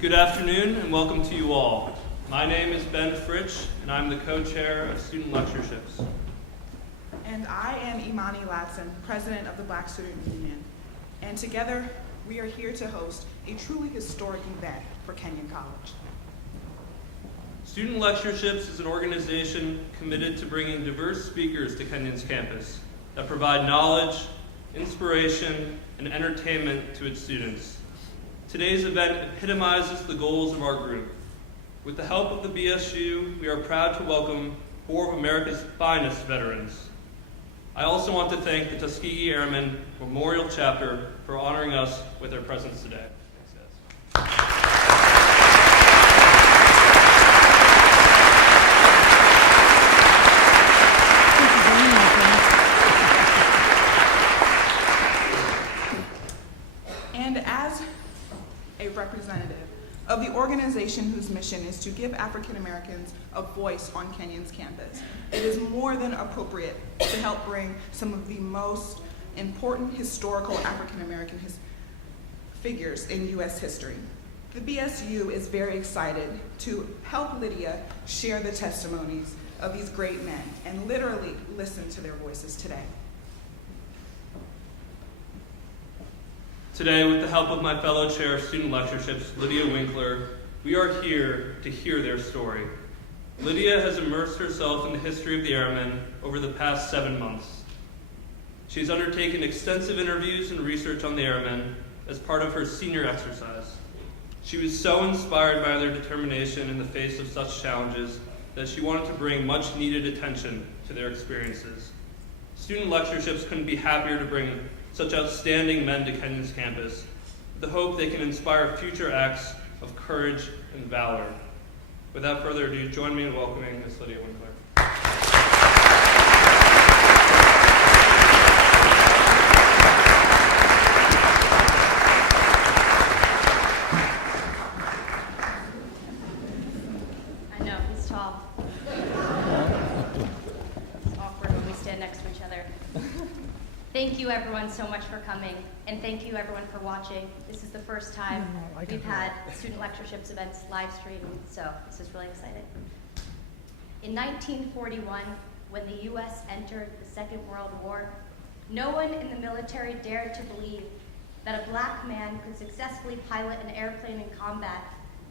Good afternoon and welcome to you all. My name is Ben Fritsch and I'm the co-chair of Student Lectureships. And I am Imani Latson, president of the Black Student Union. And together, we are here to host a truly historic event for Kenyon College. Student Lectureships is an organization committed to bringing diverse speakers to Kenyon's campus that provide knowledge, inspiration, and entertainment to its students. Today's event epitomizes the goals of our group. With the help of the BSU, we are proud to welcome 4 of America's finest veterans. I also want to thank the Tuskegee Airmen Memorial Chapter for honoring us with their presence today. Thanks, guys. And as a representative of the organization whose mission is to give African Americans a voice on Kenyon's campus, it is more than appropriate to help bring some of the most important historical African American figures in U.S. history. The BSU is very excited to help Lydia share the testimonies of these great men and literally listen to their voices today. Today, with the help of my fellow chair of Student Lectureships, Lydia Winkler, we are here to hear their story. Lydia has immersed herself in the history of the Airmen over the past 7 months. She's undertaken extensive interviews and research on the Airmen as part of her senior exercise. She was so inspired by their determination in the face of such challenges that she wanted to bring much needed attention to their experiences. Student Lectureships couldn't be happier to bring such outstanding men to Kenyon's campus, with the hope they can inspire future acts of courage and valor. Without further ado, join me in welcoming Ms. Lydia Winkler. I know, he's tall. It's awkward when we stand next to each other. Thank you everyone so much for coming, and thank you everyone for watching. This is the first time we've had Student Lectureships events live streamed, so this is really exciting. In 1941, when the U.S. entered the Second World War, no one in the military dared to believe that a black man could successfully pilot an airplane in combat,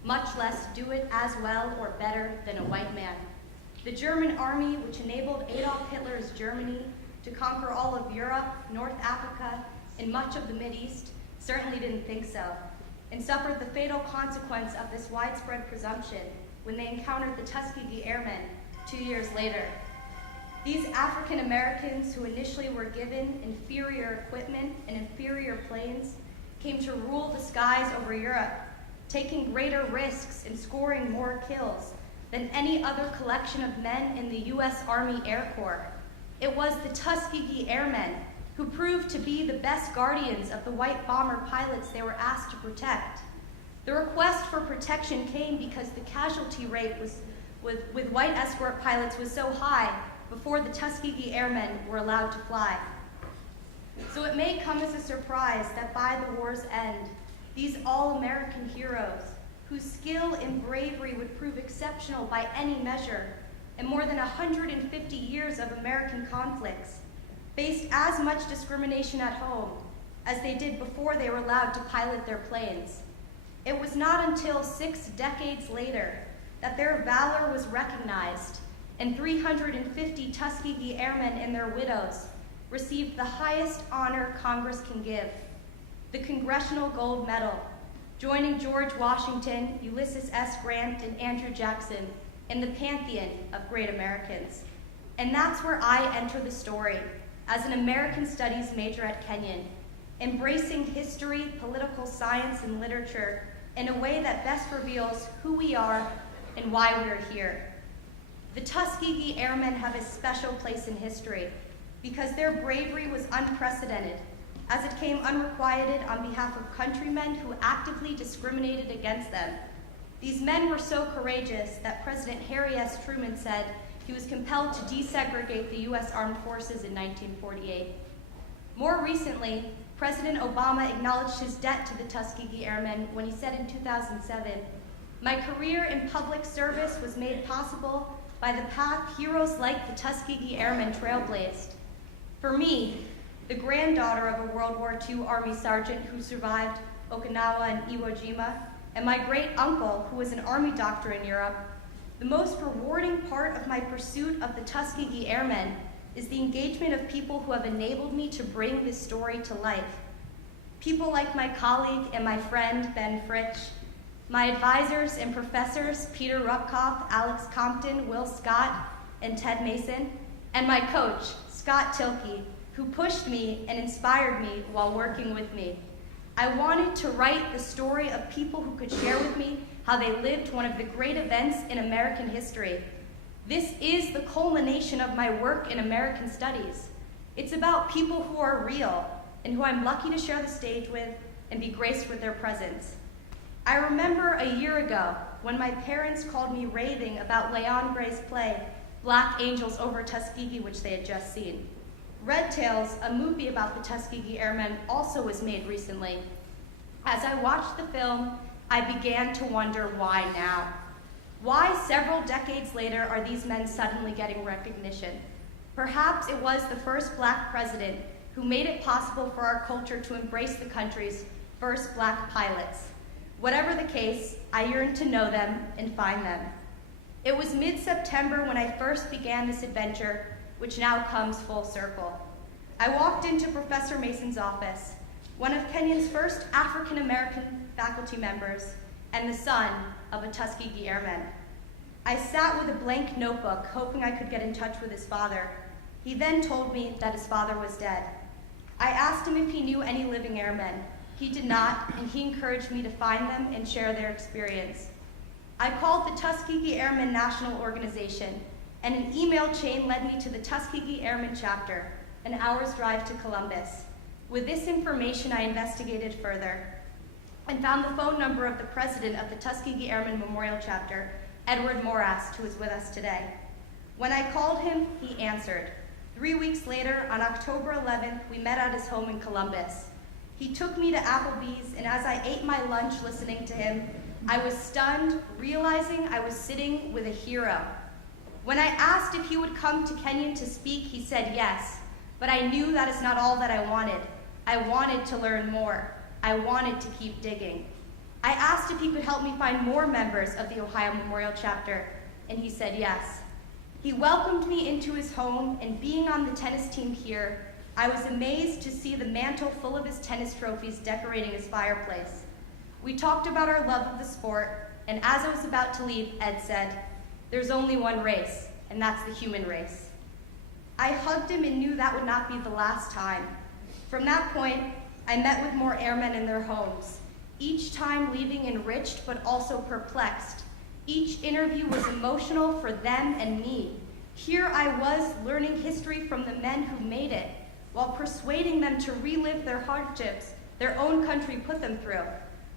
much less do it as well or better than a white man. The German army, which enabled Adolf Hitler's Germany to conquer all of Europe, North Africa, and much of the Mideast, certainly didn't think so, and suffered the fatal consequence of this widespread presumption when they encountered the Tuskegee Airmen 2 years later. These African Americans, who initially were given inferior equipment and inferior planes, came to rule the skies over Europe, taking greater risks and scoring more kills than any other collection of men in the U.S. Army Air Corps. It was the Tuskegee Airmen who proved to be the best guardians of the white bomber pilots they were asked to protect. The request for protection came because the casualty rate with white escort pilots was so high before the Tuskegee Airmen were allowed to fly. So it may come as a surprise that by the war's end, these all-American heroes, whose skill and bravery would prove exceptional by any measure, and more than 150 years of American conflicts, faced as much discrimination at home as they did before they were allowed to pilot their planes. It was not until 6 decades later that their valor was recognized, and 350 Tuskegee Airmen and their widows received the highest honor Congress can give, the Congressional Gold Medal, joining George Washington, Ulysses S. Grant, and Andrew Jackson in the pantheon of great Americans. And that's where I enter the story as an American Studies major at Kenyon, embracing history, political science, and literature in a way that best reveals who we are and why we're here. The Tuskegee Airmen have a special place in history because their bravery was unprecedented, as it came unrequited on behalf of countrymen who actively discriminated against them. These men were so courageous that President Harry S. Truman said he was compelled to desegregate the U.S. Armed Forces in 1948. More recently, President Obama acknowledged his debt to the Tuskegee Airmen when he said in 2007, "My career in public service was made possible by the path heroes like the Tuskegee Airmen trailblazed." For me, the granddaughter of a World War II Army sergeant who survived Okinawa and Iwo Jima, and my great uncle who was an Army doctor in Europe, the most rewarding part of my pursuit of the Tuskegee Airmen is the engagement of people who have enabled me to bring this story to life. People like my colleague and my friend, Ben Fritsch, my advisors and professors, Peter Rupkoff, Alex Compton, Will Scott, and Ted Mason, and my coach, Scott Tilkey, who pushed me and inspired me while working with me. I wanted to write the story of people who could share with me how they lived one of the great events in American history. This is the culmination of my work in American studies. It's about people who are real and who I'm lucky to share the stage with and be graced with their presence. I remember a year ago when my parents called me raving about Leon Gray's play, Black Angels Over Tuskegee, which they had just seen. Red Tails, a movie about the Tuskegee Airmen, also was made recently. As I watched the film, I began to wonder why now? Why several decades later are these men suddenly getting recognition? Perhaps it was the first Black president who made it possible for our culture to embrace the country's first Black pilots. Whatever the case, I yearned to know them and find them. It was mid-September when I first began this adventure, which now comes full circle. I walked into Professor Mason's office, one of Kenyon's first African-American faculty members, and the son of a Tuskegee Airman. I sat with a blank notebook, hoping I could get in touch with his father. He then told me that his father was dead. I asked him if he knew any living airmen. He did not, and he encouraged me to find them and share their experience. I called the Tuskegee Airmen National Organization, and an email chain led me to the Tuskegee Airmen chapter, an hour's drive to Columbus. With this information, I investigated further and found the phone number of the president of the Tuskegee Airmen Memorial Chapter, Edward Morast, who is with us today. When I called him, he answered. 3 weeks later, on October 11th, we met at his home in Columbus. He took me to Applebee's, and as I ate my lunch listening to him, I was stunned, realizing I was sitting with a hero. When I asked if he would come to Kenyon to speak, he said yes, but I knew that is not all that I wanted. I wanted to learn more. I wanted to keep digging. I asked if he could help me find more members of the Ohio Memorial Chapter, and he said yes. He welcomed me into his home, and being on the tennis team here, I was amazed to see the mantle full of his tennis trophies decorating his fireplace. We talked about our love of the sport, and as I was about to leave, Ed said, "There's only one race, and that's the human race." I hugged him and knew that would not be the last time. From that point, I met with more airmen in their homes, each time leaving enriched but also perplexed. Each interview was emotional for them and me. Here I was learning history from the men who made it, while persuading them to relive their hardships their own country put them through.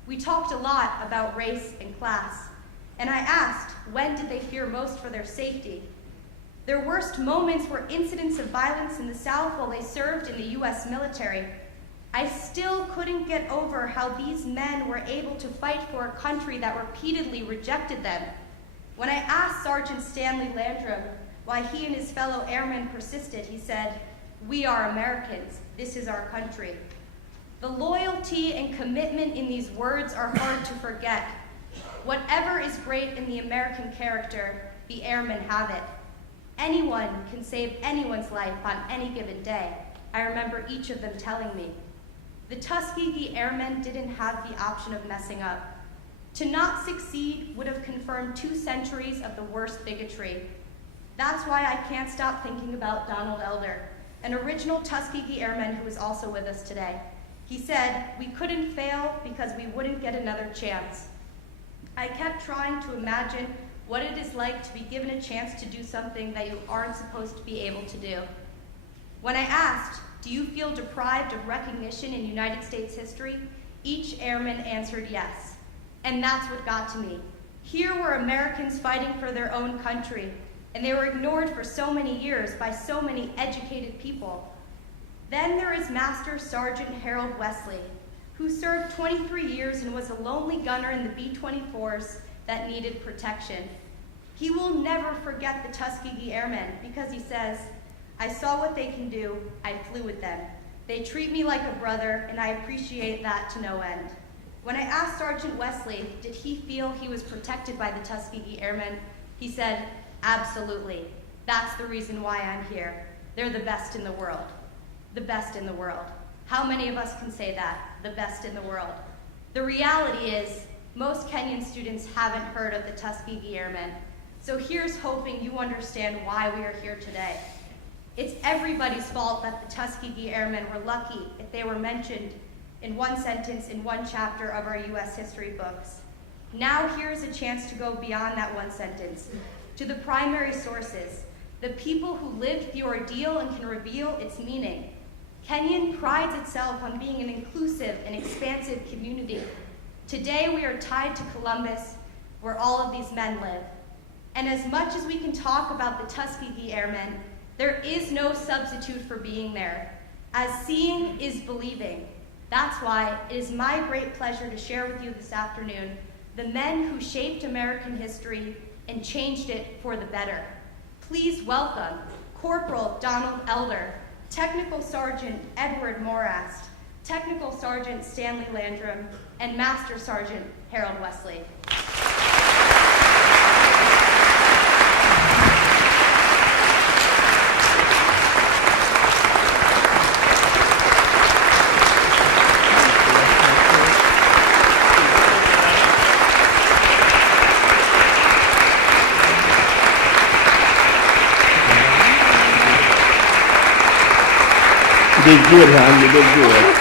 We talked a lot about race and class, and I asked, when did they fear most for their safety? Their worst moments were incidents of violence in the South while they served in the U.S. military. I still couldn't get over how these men were able to fight for a country that repeatedly rejected them. When I asked Sergeant Stanley Landrum why he and his fellow airmen persisted, he said, "We are Americans. This is our country." The loyalty and commitment in these words are hard to forget. Whatever is great in the American character, the airmen have it. Anyone can save anyone's life on any given day. I remember each of them telling me. The Tuskegee Airmen didn't have the option of messing up. To not succeed would have confirmed 2 centuries of the worst bigotry. That's why I can't stop thinking about Donald Elder, an original Tuskegee Airman who is also with us today. He said, "We couldn't fail because we wouldn't get another chance." I kept trying to imagine what it is like to be given a chance to do something that you aren't supposed to be able to do. When I asked, "Do you feel deprived of recognition in United States history?" each airman answered yes. And that's what got to me. Here were Americans fighting for their own country, and they were ignored for so many years by so many educated people. Then there is Master Sergeant Harold Wesley, who served 23 years and was a lonely gunner in the B-24s that needed protection. He will never forget the Tuskegee Airmen because he says, "I saw what they can do, I flew with them. They treat me like a brother, and I appreciate that to no end." When I asked Sergeant Wesley, did he feel he was protected by the Tuskegee Airmen, he said, "Absolutely. That's the reason why I'm here. They're the best in the world." The best in the world. How many of us can say that? The best in the world. The reality is, most Kenyon students haven't heard of the Tuskegee Airmen. So here's hoping you understand why we are here today. It's everybody's fault that the Tuskegee Airmen were lucky if they were mentioned in one sentence in one chapter of our U.S. history books. Now here's a chance to go beyond that one sentence, to the primary sources, the people who lived the ordeal and can reveal its meaning. Kenyon prides itself on being an inclusive and expansive community. Today we are tied to Columbus, where all of these men live. And as much as we can talk about the Tuskegee Airmen, there is no substitute for being there, as seeing is believing. That's why it is my great pleasure to share with you this afternoon the men who shaped American history and changed it for the better. Please welcome Corporal Donald Elder, Technical Sergeant Edward Morast, Technical Sergeant Stanley Landrum, and Master Sergeant Harold Wesley. You did good, hon. You did good.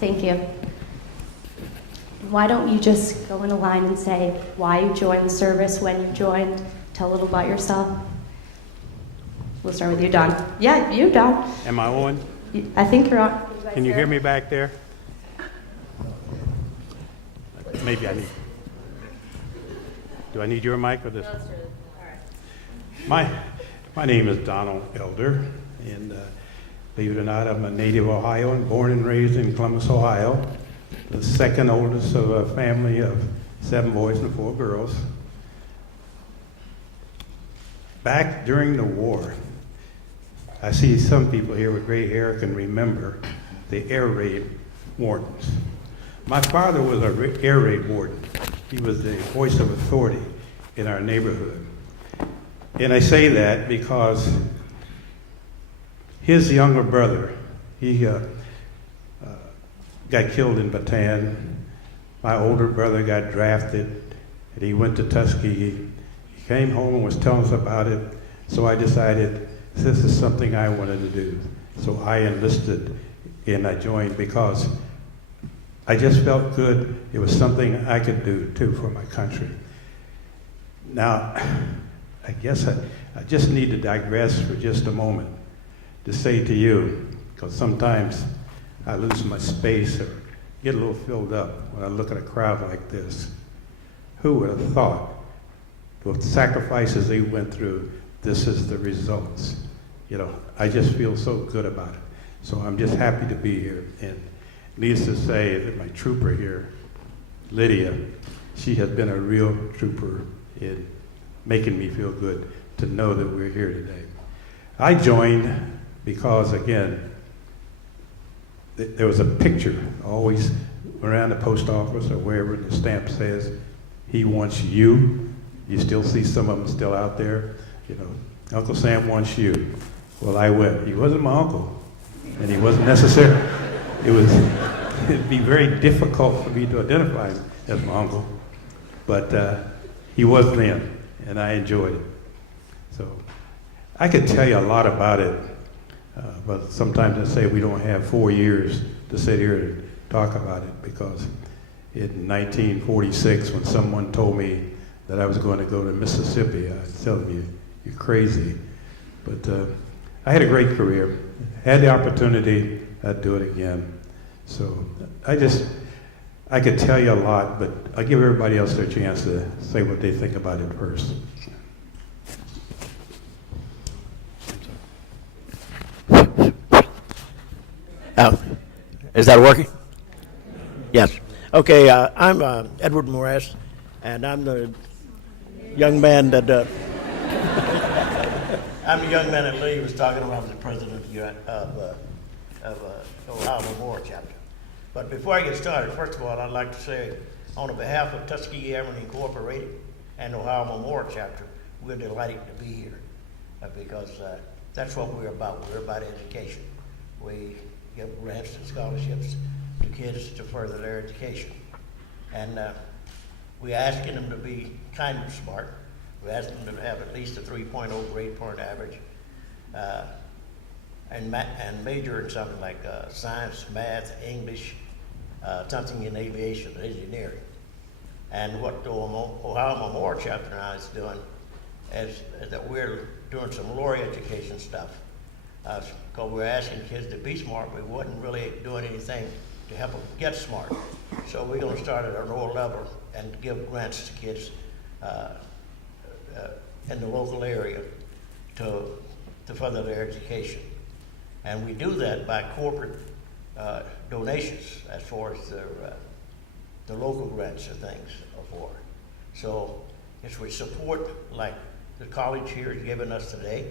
Thank you. Why don't you just go in a line and say why you joined the service, when you joined, tell a little about yourself. We'll start with you, Don. Yeah, you, Don. Am I on? I think you're on. Can you hear me back there? Maybe I need. Do I need your mic or this? No, all right. My name is Donald Elder, and believe it or not, I'm a native Ohioan, born and raised in Columbus, Ohio, the second oldest of a family of 7 boys and 4 girls. Back during the war, I see some people here with gray hair can remember the air raid wardens. My father was an air raid warden. He was the voice of authority in our neighborhood. And I say that because his younger brother, he got killed in Bataan. My older brother got drafted, and he went to Tuskegee. He came home and was telling us about it, so I decided this is something I wanted to do. So I enlisted, and I joined because I just felt good. It was something I could do, too, for my country. Now, I guess I just need to digress for just a moment to say to you, because sometimes I lose my space or get a little filled up when I look at a crowd like this. Who would have thought, with the sacrifices they went through, this is the results? You know, I just feel so good about it. So I'm just happy to be here. And needless to say that my trooper here, Lydia, she has been a real trooper in making me feel good to know that we're here today. I joined because, again, there was a picture always around the post office or wherever the stamp says, he wants you. You still see some of them still out there. You know, Uncle Sam wants you. Well, I went. He wasn't my uncle, and he wasn't necessary. It'd be very difficult for me to identify him as my uncle, but he was then, and I enjoyed it. So I could tell you a lot about it, but sometimes I say we don't have 4 years to sit here and talk about it, because in 1946, when someone told me that I was going to go to Mississippi, I was telling you, you're crazy. But I had a great career. Had the opportunity, I'd do it again. So I could tell you a lot, but I'll give everybody else their chance to say what they think about it first. Is that working? Yes. Okay, I'm Edward Morass, and I'm the young man that I'm the young man that Lee was talking about, as the president of Ohio Memorial Chapter. But before I get started, first of all, I'd like to say, on behalf of Tuskegee Airmen Incorporated and Ohio Memorial Chapter, we're delighted to be here because that's what we're about. We're about education. We give grants and scholarships to kids to further their education. And we're asking them to be kind of smart. We're asking them to have at least a 3.0 grade point average and major in something like science, math, English, something in aviation and engineering. And what the Ohio Memorial Chapter now is doing is that we're doing some lower education stuff. Because we're asking kids to be smart, we wasn't really doing anything to help them get smart. So we're going to start at a lower level and give grants to kids in the local area to further their education. And we do that by corporate donations as far as the local grants and things are for. So it's with support like the college here is giving us today,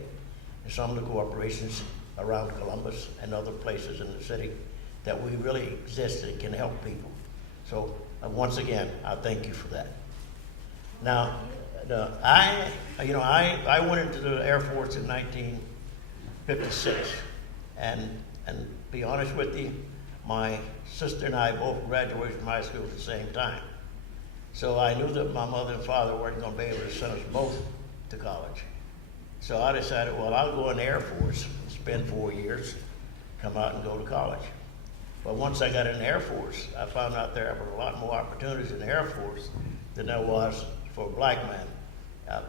and some of the corporations around Columbus and other places in the city that we really exist and can help people. So once again, I thank you for that. Now, I went into the Air Force in 1956, and be honest with you, my sister and I both graduated from high school at the same time. So I knew that my mother and father weren't going to be able to send us both to college. So I decided, well, I'll go in the Air Force, spend 4 years, come out and go to college. But once I got in the Air Force, I found out there were a lot more opportunities in the Air Force than there was for a black man,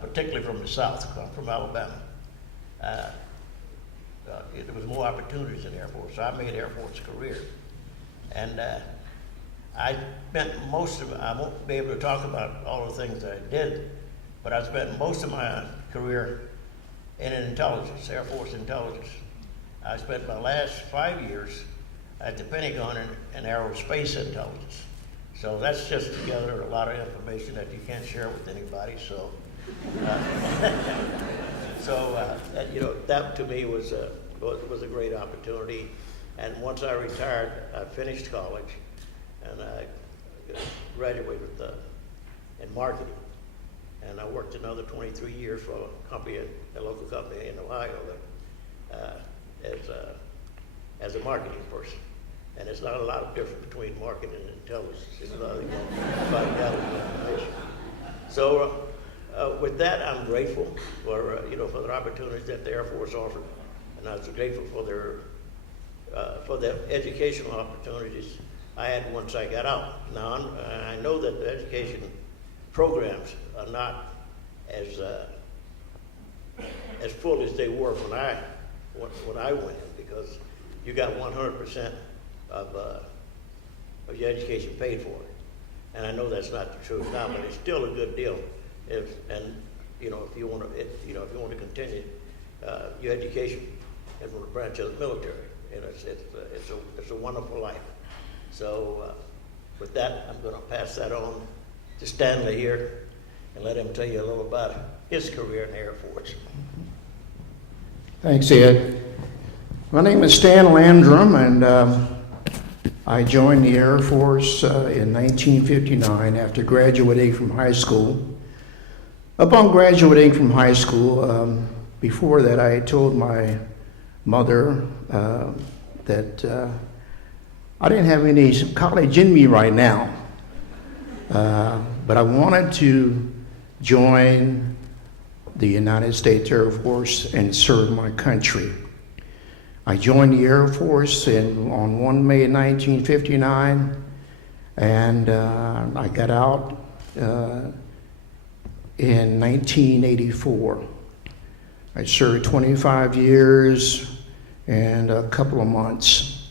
particularly from the South. I'm from Alabama. There was more opportunities in the Air Force, so I made Air Force a career. And I spent most of it, I won't be able to talk about all the things that I did, but I spent most of my career in intelligence, Air Force intelligence. I spent my last 5 years at the Pentagon in aerospace intelligence. So that's just together a lot of information that you can't share with anybody. So, that to me was a great opportunity. And once I retired, I finished college, and I graduated in marketing. And I worked another 23 years for a local company in Ohio as a marketing person. And it's not a lot of difference between marketing and intelligence. It's not about information. So with that, I'm grateful for the opportunities that the Air Force offered, and I was grateful for the educational opportunities I had once I got out. Now I know that the education programs are not as full as they were when I went in, because you got 100% of your education paid for. And I know that's not the truth now, but it's still a good deal. If you want to continue your education in a branch of the military, it's a wonderful life. So with that, I'm going to pass that on to Stanley here and let him tell you a little about his career in the Air Force. Thanks, Ed. My name is Stan Landrum, and I joined the Air Force in 1959 after graduating from high school. Upon graduating from high school, before that I told my mother that I didn't have any college in me right now, but I wanted to join the United States Air Force and serve my country. I joined the Air Force on 1 May 1959, and I got out in 1984. I served 25 years and a couple of months,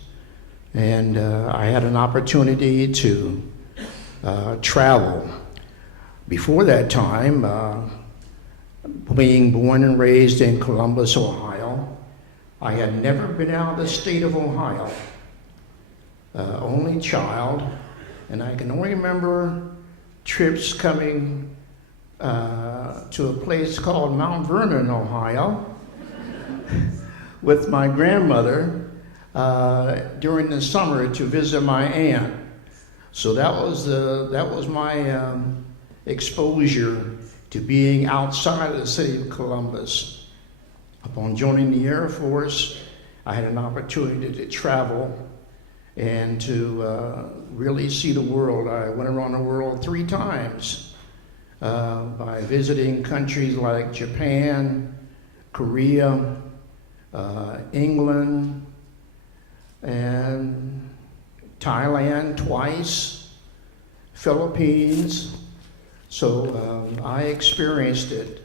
and I had an opportunity to travel. Before that time, being born and raised in Columbus, Ohio, I had never been out of the state of Ohio. Only child, and I can only remember trips coming to a place called Mount Vernon, Ohio, with my grandmother during the summer to visit my aunt. So that was my exposure to being outside of the city of Columbus. Upon joining the Air Force, I had an opportunity to travel and to really see the world. I went around the world 3 times by visiting countries like Japan, Korea, England, and Thailand twice, Philippines. So I experienced it,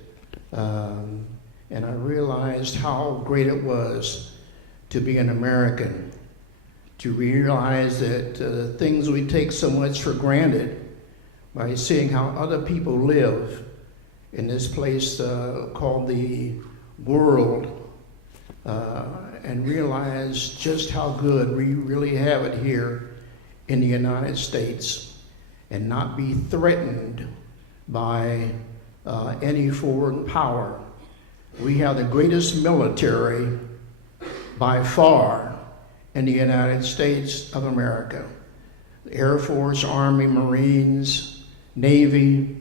and I realized how great it was to be an American, to realize that things we take so much for granted, by seeing how other people live in this place called the world, and realize just how good we really have it here in the United States, and not be threatened by any foreign power. We have the greatest military by far in the United States of America. The Air Force, Army, Marines, Navy.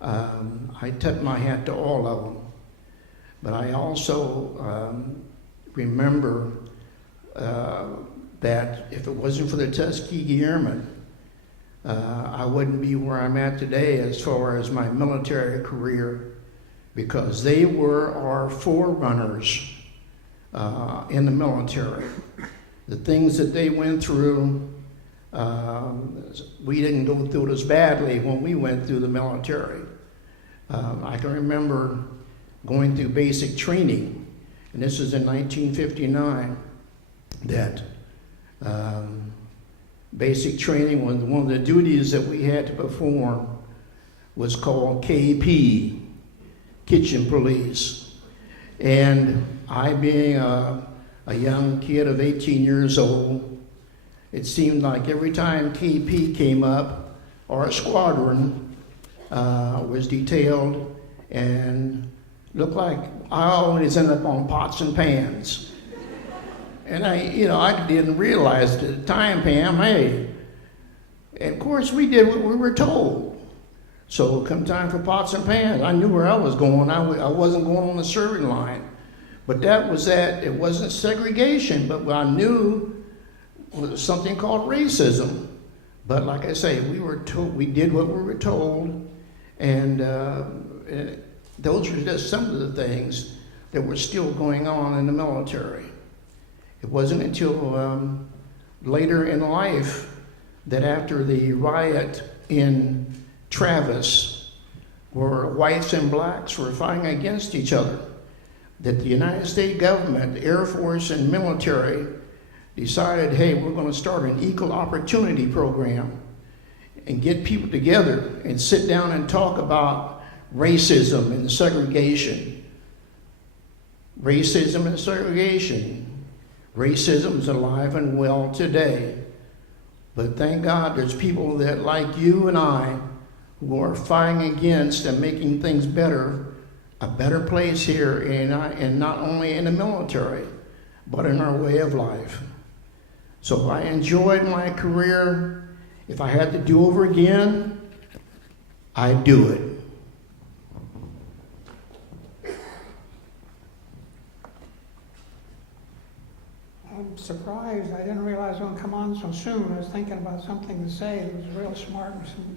I tip my hat to all of them. But I also remember that if it wasn't for the Tuskegee Airmen, I wouldn't be where I'm at today as far as my military career, because they were our forerunners in the military. The things that they went through, we didn't go through it as badly when we went through the military. I can remember going through basic training, and this was in 1959, that basic training, one of the duties that we had to perform was called KP, Kitchen Police. And I, being a young kid of 18 years old, it seemed like every time KP came up, our squadron was detailed, and looked like I always ended up on pots and pans. And I didn't realize at the time, Pam, hey, and of course we did what we were told. So come time for pots and pans, I knew where I was going. I wasn't going on the serving line. But that was that. It wasn't segregation, but what I knew was something called racism. But like I say, we were told, we did what we were told, and those were just some of the things that were still going on in the military. It wasn't until later in life that, after the riot in Travis, where whites and blacks were fighting against each other, that the United States government, the Air Force and military decided, hey, we're going to start an equal opportunity program and get people together and sit down and talk about racism and segregation. Racism and segregation. Racism is alive and well today. But thank God there's people that, like you and I, who are fighting against and making things better, a better place here, and not only in the military, but in our way of life. So I enjoyed my career. If I had to do over again, I'd do it. surprised. I didn't realize it would come on so soon. I was thinking about something to say that was real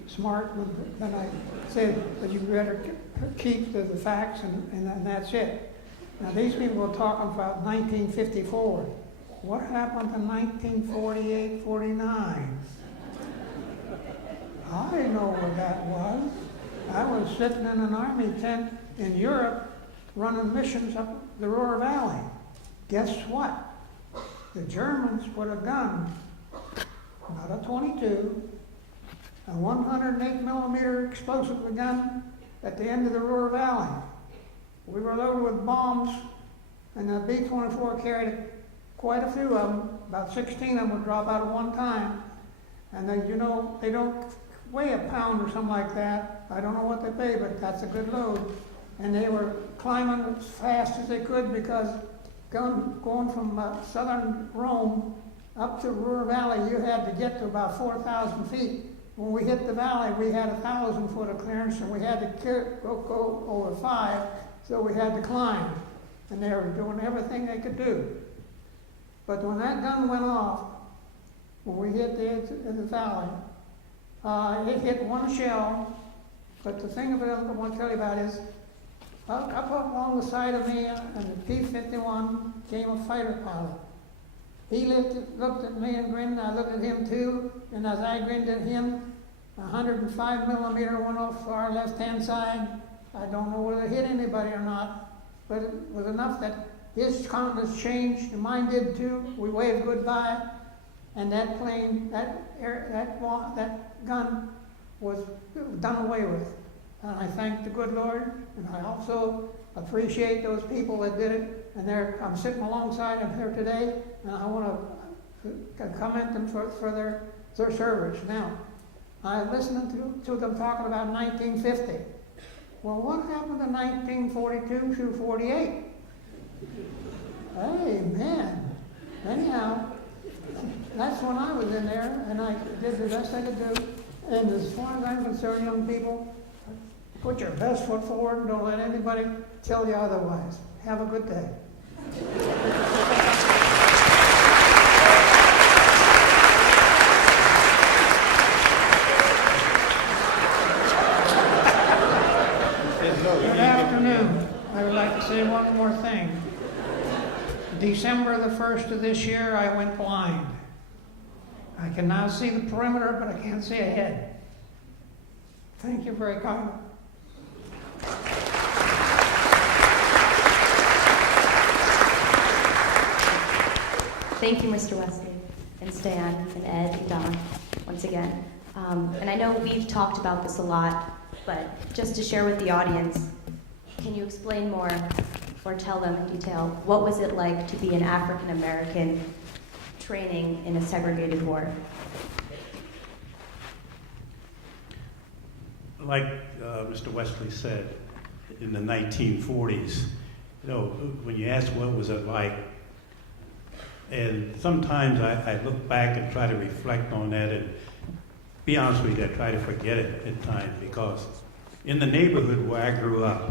smart, but then I said that you better keep the facts and that's it. Now these people are talking about 1954. What happened in 1948, 49? I know what that was. I was sitting in an army tent in Europe running missions up the Ruhr Valley. Guess what? The Germans put a gun, not a 22, a 108 millimeter explosive gun at the end of the Ruhr Valley. We were loaded with bombs, and the B-24 carried quite a few of them. About 16 of them would drop out at one time. And they, you know, they don't weigh a pound or something like that. I don't know what they weigh, but that's a good load. And they were climbing as fast as they could because going from southern Rome up to Ruhr Valley, you had to get to about 4,000 feet. When we hit the valley, we had 1,000 foot of clearance, and we had to go over 5, so we had to climb. And they were doing everything they could do. But when that gun went off, when we hit the edge of the valley, it hit one shell. But the thing about it I want to tell you about is, up along the side of me, and the P-51 came a fighter pilot. He looked at me and grinned, and I looked at him too, and as I grinned at him, a 105 millimeter went off our left-hand side. I don't know whether it hit anybody or not, but it was enough that his countenance changed, and mine did too. We waved goodbye, and that plane, that gun was done away with. And I thank the good Lord, and I also appreciate those people that did it. And I'm sitting alongside them here today, and I want to commend them for their service. Now, I'm listening to them talking about 1950. Well, what happened in 1942 through 48? Amen. Anyhow, that's when I was in there, and I did the best I could do. And as far as I'm concerned, young people, put your best foot forward and don't let anybody tell you otherwise. Have a good day. Good afternoon. I would like to say one more thing. December the 1st of this year, I went blind. I can now see the perimeter, but I can't see ahead. Thank you very kindly. Thank you, Mr. Wesley, and Stan, and Ed, and Don, once again. And I know we've talked about this a lot, but just to share with the audience, can you explain more, or tell them in detail, what was it like to be an African American training in a segregated ward? Like Mr. Wesley said, in the 1940s, you know, when you ask what was it like, and sometimes I look back and try to reflect on that, and be honest with you, I try to forget it at times, because in the neighborhood where I grew up,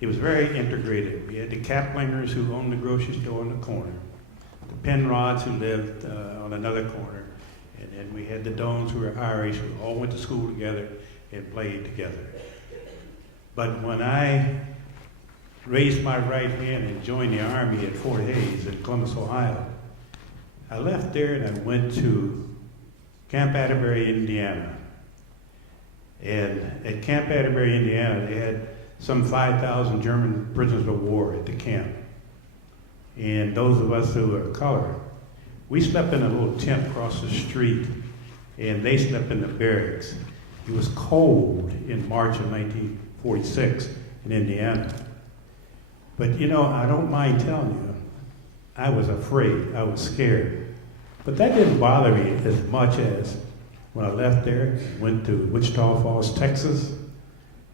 it was very integrated. We had the Kaplingers who owned the grocery store on the corner, the Penrods who lived on another corner, and then we had the Dones who were Irish, who all went to school together and played together. But when I raised my right hand and joined the Army at Fort Hays in Columbus, Ohio, I left there and I went to Camp Atterbury, Indiana. And at Camp Atterbury, Indiana, they had some 5,000 German prisoners of war at the camp. And those of us who are colored, we slept in a little tent across the street, and they slept in the barracks. It was cold in March of 1946 in Indiana. But you know, I don't mind telling you, I was afraid, I was scared. But that didn't bother me as much as when I left there, went to Wichita Falls, Texas,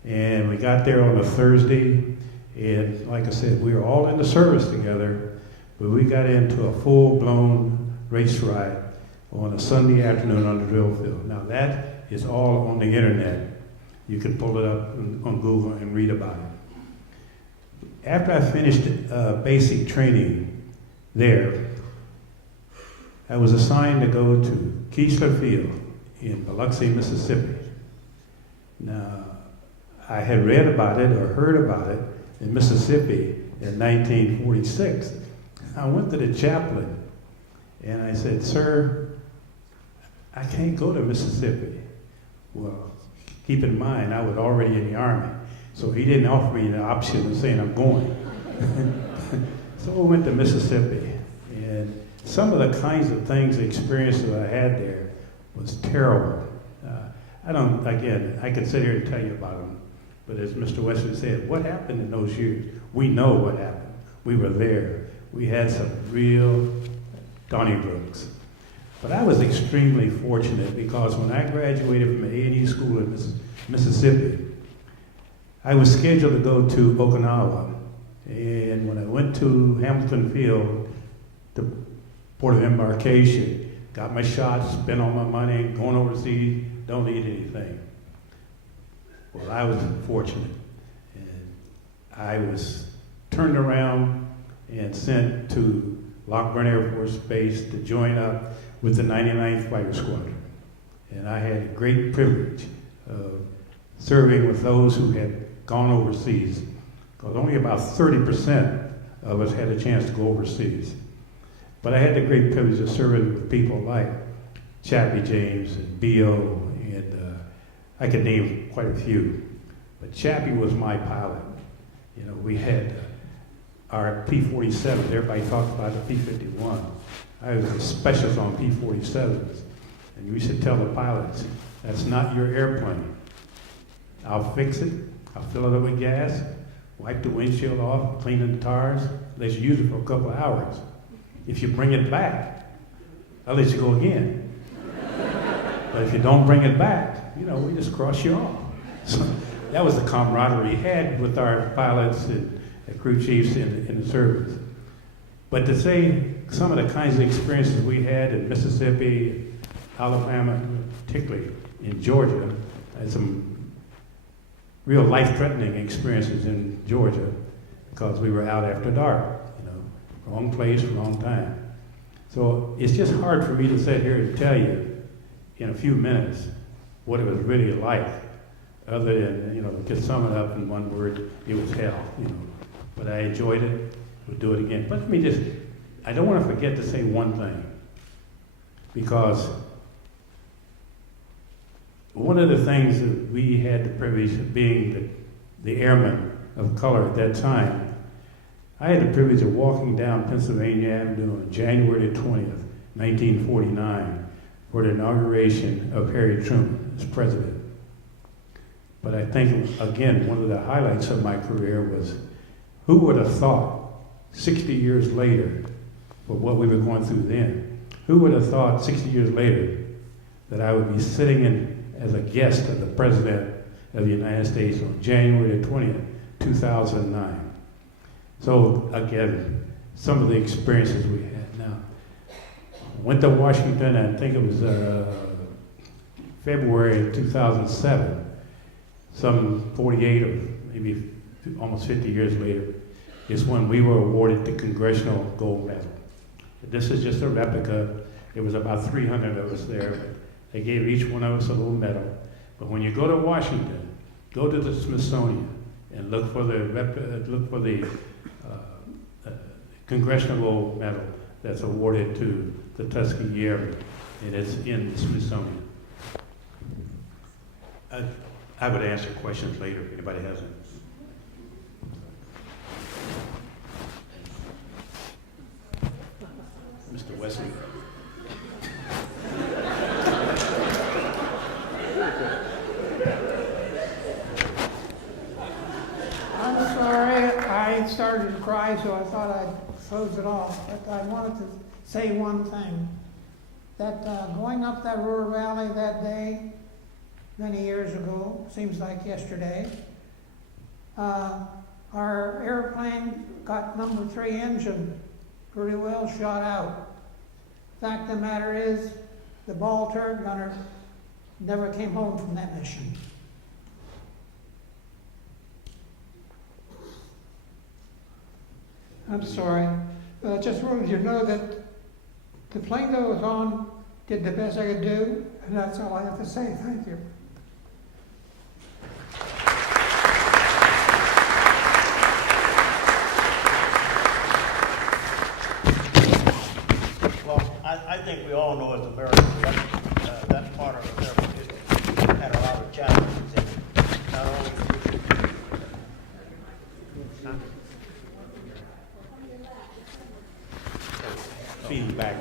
and we got there on a Thursday, and like I said, we were all in the service together, but we got into a full-blown race ride on a Sunday afternoon on the drill field. Now that is all on the internet. You can pull it up on Google and read about it. After I finished basic training, there, I was assigned to go to Keesler Field in Biloxi, Mississippi. Now, I had read about it or heard about it in Mississippi in 1946. I went to the chaplain and I said, "Sir, I can't go to Mississippi." Well, keep in mind, I was already in the Army, so he didn't offer me the option of saying I'm going. So I went to Mississippi, and some of the kinds of things, experiences I had there was terrible. I could sit here and tell you about them, but as Mr. Wesley said, what happened in those years? We know what happened. We were there. We had some real Donnybrooks. But I was extremely fortunate because when I graduated from A&E school in Mississippi, I was scheduled to go to Okinawa. And when I went to Hamilton Field, the port of embarkation, got my shot, spent all my money, going overseas, don't need anything. Well, I was fortunate. And I was turned around and sent to Lockburn Air Force Base to join up with the 99th Fighter Squadron. And I had a great privilege of serving with those who had gone overseas, because only about 30% of us had a chance to go overseas. But I had the great privilege of serving with people like Chappie James and B.O., and I could name quite a few. But Chappie was my pilot. You know, we had our P-47s. Everybody talked about the P-51. I was a specialist on P-47s. And we used to tell the pilots, that's not your airplane. I'll fix it. I'll fill it up with gas, wipe the windshield off, clean the tires, let you use it for a couple of hours. If you bring it back, I'll let you go again. But if you don't bring it back, you know, we just cross you off. So that was the camaraderie we had with our pilots and crew chiefs in the service. But to say some of the kinds of experiences we had in Mississippi, Alabama, particularly in Georgia, I had some real life-threatening experiences in Georgia because we were out after dark, you know, wrong place, wrong time. So it's just hard for me to sit here and tell you in a few minutes what it was really like, other than, you know, to sum it up in one word, it was hell, you know. But I enjoyed it, would do it again. But let me just, I don't want to forget to say one thing, because one of the things that we had the privilege of being the airmen of color at that time, I had the privilege of walking down Pennsylvania Avenue on January the 20th, 1949, for the inauguration of Harry Truman as president. But I think, again, one of the highlights of my career was, who would have thought 60 years later, for what we were going through then, who would have thought 60 years later that I would be sitting in as a guest of the President of the United States on January the 20th, 2009. So again, some of the experiences we had. Now, went to Washington, I think it was February of 2007, some 48 or maybe almost 50 years later, is when we were awarded the Congressional Gold Medal. This is just a replica. There was about 300 of us there. But they gave each one of us a little medal. But when you go to Washington, go to the Smithsonian and look for the Congressional Gold Medal that's awarded to the Tuskegee Airmen, and it's in the Smithsonian. I would answer questions later if anybody has any. Mr. Wesley. I'm sorry, I started to cry, so I thought I'd close it off. But I wanted to say one thing. That going up that Ruhr Valley that day, many years ago, seems like yesterday, our airplane got number 3 engine pretty well shot out. Fact of the matter is, the ball turd gunner never came home from that mission. I'm sorry. just wanted you to know that the plane that was on did the best I could do, and that's all I have to say. Thank you. Well, I think we all know as Americans that part of American history had a lot of challenges in it. Not only Feedback.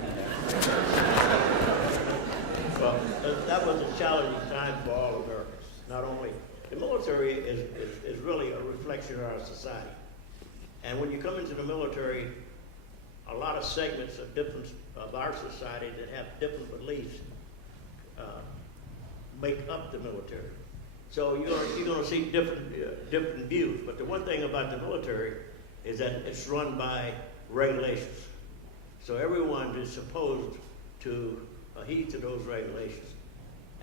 well, that was a challenging time for all Americans. Not only the military is really a reflection of our society, and when you come into the military, a lot of segments of our society that have different beliefs make up the military. So you're going to see different views. But the one thing about the military is that it's run by regulations. So everyone is supposed to heed to those regulations,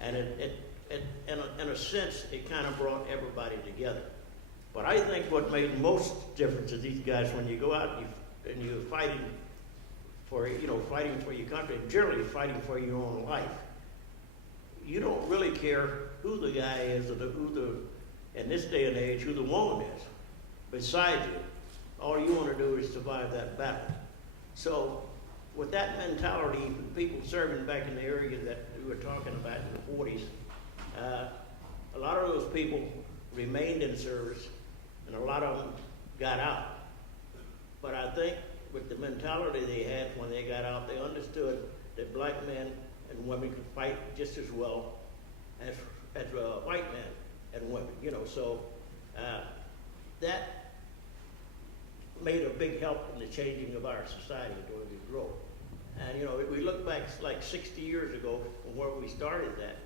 and in a sense, it kind of brought everybody together. But I think what made most difference to these guys, when you go out and you're fighting for your country, and generally fighting for your own life, you don't really care who the guy is or in this day and age, who the woman is beside you. All you want to do is survive that battle. So with that mentality, people serving back in the area that we were talking about in the 40s, a lot of those people remained in service, and a lot of them got out. But I think with the mentality they had when they got out, they understood that black men and women could fight just as well as white men and women. So that made a big help in the changing of our society during the growth. And we look back like 60 years ago from where we started that,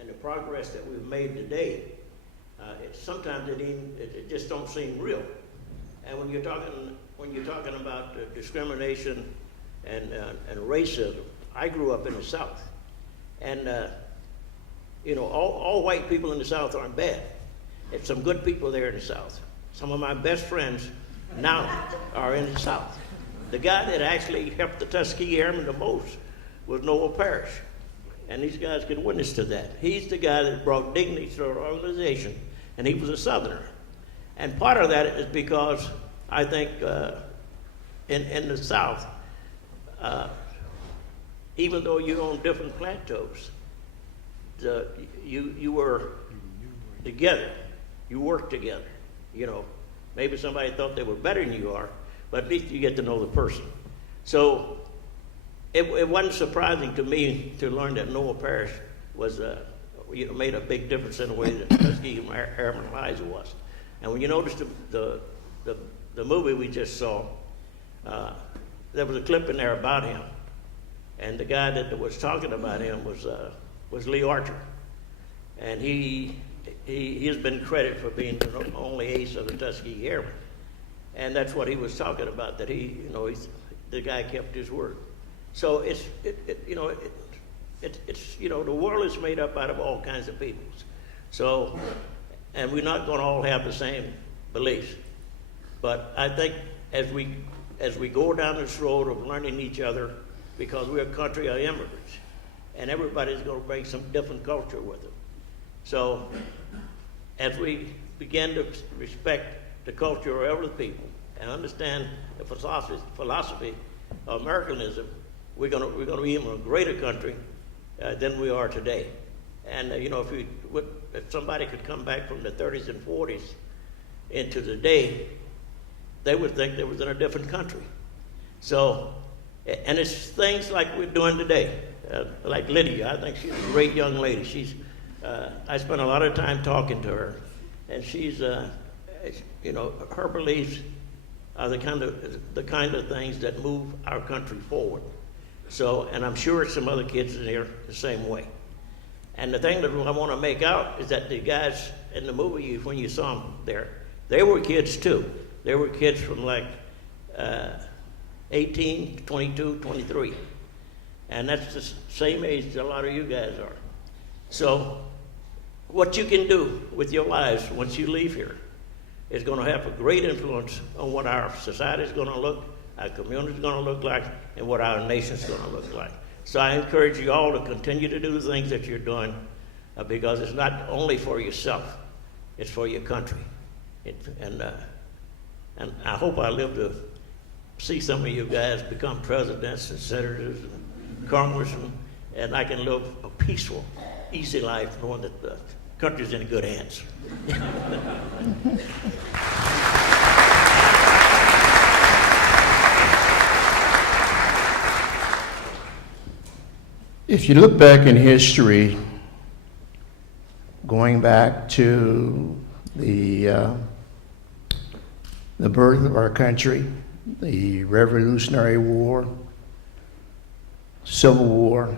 and the progress that we've made today. Sometimes it just don't seem real. And when you're talking about discrimination and racism, I grew up in the South, and all white people in the South aren't bad. There's some good people there in the South. Some of my best friends now are in the South. The guy that actually helped the Tuskegee Airmen the most was Noah Parrish, and these guys can witness to that. He's the guy that brought dignity to our organization, and he was a Southerner. And part of that is because I think in the South, even though you're on different plateaus, you were together. You worked together. Maybe somebody thought they were better than you are, but at least you get to know the person. So it wasn't surprising to me to learn that Noah Parrish was made a big difference in the way that Tuskegee Airmen lives was. And when you notice the movie we just saw, there was a clip in there about him, and the guy that was talking about him was Lee Archer, and he has been credited for being the only ace of the Tuskegee Airmen, and that's what he was talking about. That the guy kept his word. So the world is made up out of all kinds of peoples. So, and we're not going to all have the same beliefs. But I think as we go down this road of learning each other, because we're a country of immigrants, and everybody's going to bring some different culture with them. So as we begin to respect the culture of other people and understand the philosophy of Americanism, we're going to be in a greater country than we are today. And if somebody could come back from the 30s and 40s into today, they would think they was in a different country. So, and it's things like we're doing today, like Lydia. I think she's a great young lady. I spent a lot of time talking to her, and she's, her beliefs are the kind of things that move our country forward. So, and I'm sure some other kids in here the same way. And the thing that I want to make out is that the guys in the movie, when you saw them there, they were kids too. They were kids from like 18, 22, 23. And that's the same age a lot of you guys are. So what you can do with your lives once you leave here is going to have a great influence on what our society is going to look our community is going to look like, and what our nation is going to look like. So I encourage you all to continue to do the things that you're doing because it's not only for yourself, it's for your country. And I hope I live to see some of you guys become presidents and senators and congressmen, and I can live a peaceful, easy life knowing that the country's in good hands. If you look back in history, going back to the birth of our country, the Revolutionary War, Civil War,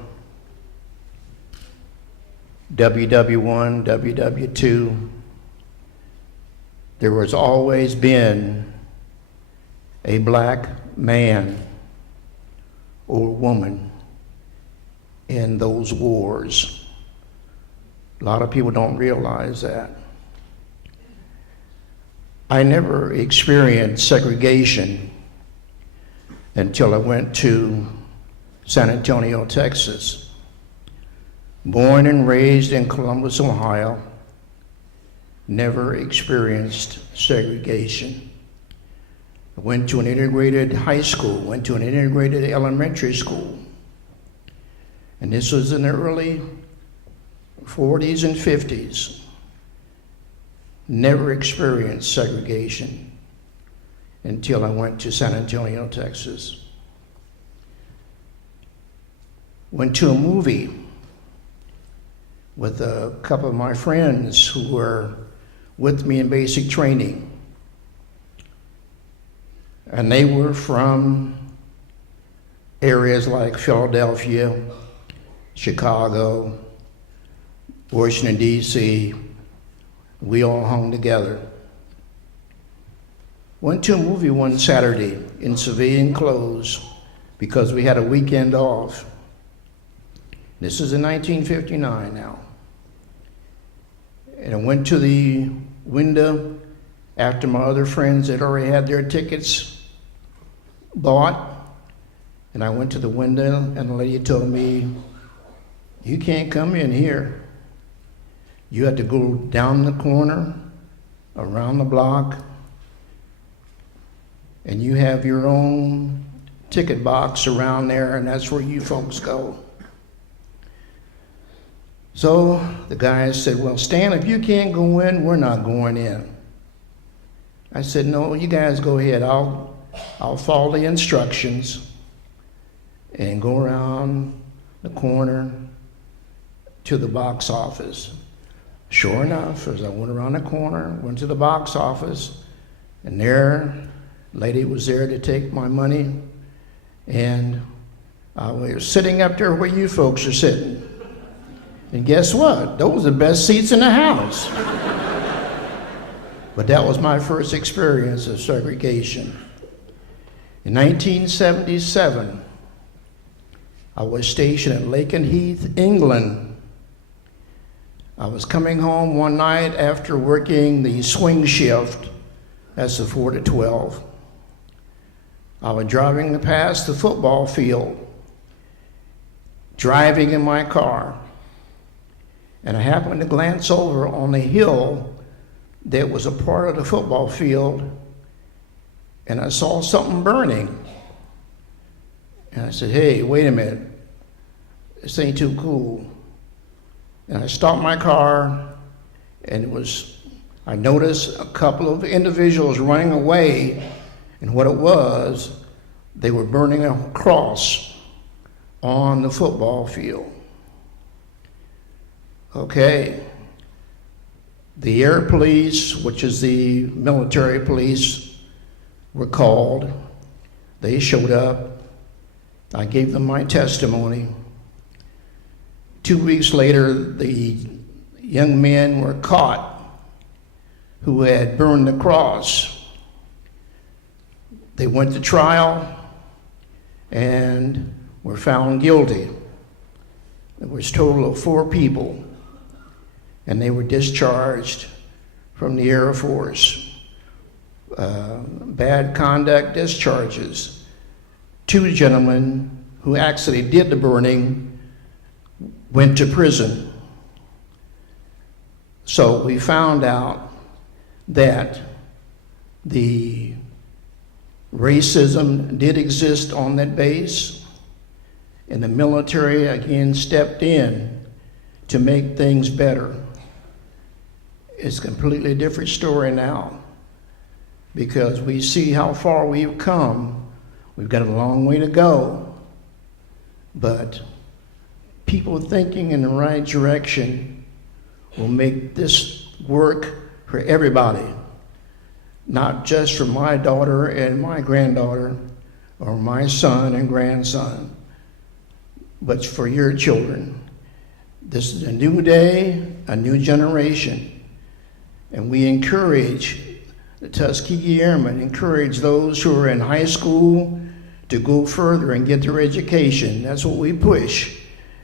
WW1, WW2, there has always been a black man or woman in those wars. A lot of people don't realize that. I never experienced segregation until I went to San Antonio, Texas. Born and raised in Columbus, Ohio, never experienced segregation. I went to an integrated high school, went to an integrated elementary school. And this was in the early 40s and 50s. Never experienced segregation until I went to San Antonio, Texas. Went to a movie with a couple of my friends who were with me in basic training. And they were from areas like Philadelphia, Chicago, Washington, D.C. We all hung together. Went to a movie one Saturday in civilian clothes because we had a weekend off. This is in 1959 now. And I went to the window after my other friends had already had their tickets bought. And I went to the window and the lady told me, "You can't come in here. You have to go down the corner, around the block, and you have your own ticket box around there, and that's where you folks go." So the guy said, "Well, Stan, if you can't go in, we're not going in." I said, "No, you guys go ahead. I'll follow the instructions and go around the corner to the box office." Sure enough, as I went around the corner, went to the box office, and there, lady was there to take my money, and we were sitting up there where you folks are sitting. And guess what? Those are the best seats in the house. But that was my first experience of segregation. In 1977, I was stationed at Lakenheath, England. I was coming home one night after working the swing shift. That's the 4 to 12. I was driving past the football field, driving in my car, and I happened to glance over on the hill that was a part of the football field, and I saw something burning. And I said, "Hey, wait a minute. This ain't too cool." And I stopped my car, and I noticed a couple of individuals running away, and what it was, they were burning a cross on the football field. Okay. The air police, which is the military police, were called. They showed up. I gave them my testimony. 2 weeks later, the young men were caught who had burned the cross. They went to trial and were found guilty. There was a total of 4 people, and they were discharged from the Air Force. Bad conduct discharges. 2 gentlemen who actually did the burning went to prison. So we found out that the racism did exist on that base, and the military again stepped in to make things better. It's a completely different story now, because we see how far we've come. We've got a long way to go, but people thinking in the right direction will make this work for everybody, not just for my daughter and my granddaughter or my son and grandson, but for your children. This is a new day, a new generation, and we encourage the Tuskegee Airmen, encourage those who are in high school to go further and get their education. That's what we push.